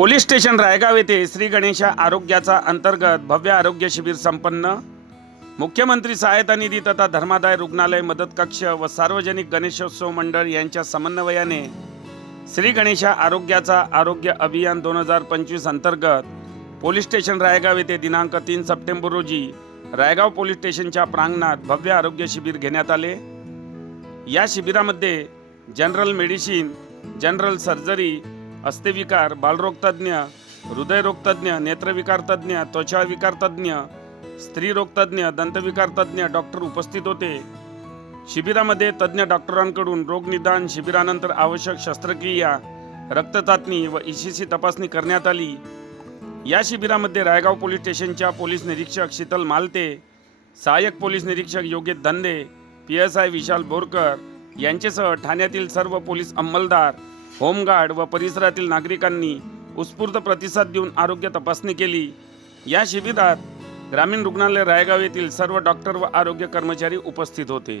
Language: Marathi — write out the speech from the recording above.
पोलीस स्टेशन रायगाव येथे श्री गणेशा आरोग्याचा अंतर्गत भव्य आरोग्य शिबिर संपन्न. मुख्यमंत्री सहायता निधी तथा धर्मादाय रुग्णालय मदत कक्ष व सार्वजनिक गणेशोत्सव मंडळ यांच्या समन्वयाने श्री गणेशा आरोग्याचा आरोग्य अभियान दोन हजार पंचवीस अंतर्गत पोलीस स्टेशन रायगाव येथे दिनांक तीन सप्टेंबर रोजी रायगाव पोलीस स्टेशनच्या प्रांगणात भव्य आरोग्य शिबिर घेण्यात आले. या शिबिरामध्ये जनरल मेडिसिन जनरल सर्जरी अस्थिविकार बालरोगतज्ञ हृदयरोगतज्ञ नेत्रविकारतज्ञ त्वचाविकारतज्ञ नेत्रविकार दंतविकारतज्ञ डॉक्टर उपस्थित होते. शिबिरामध्ये तज्ज्ञ डॉक्टरांकडून रोगनिदान शिबिरानंतर आवश्यक शस्त्रक्रिया रक्तचाचणी व ईसीसी तपासणी करण्यात आली. या शिबिरामध्ये रायगाव पोलीस स्टेशनच्या पोलीस निरीक्षक शीतल मालते सहाय्यक पोलीस निरीक्षक Yogesh Dhande P S I Vishal Borkar यांच्यासह ठाण्यातील सर्व पोलीस अंमलदार होमगार्ड व परिसरातील नागरिकांनी उत्स्फूर्त प्रतिसाद देऊन आरोग्य तपासणी केली. या शिबिरात ग्रामीण रुग्णालय रायगाव येथील सर्व डॉक्टर व आरोग्य कर्मचारी उपस्थित होते.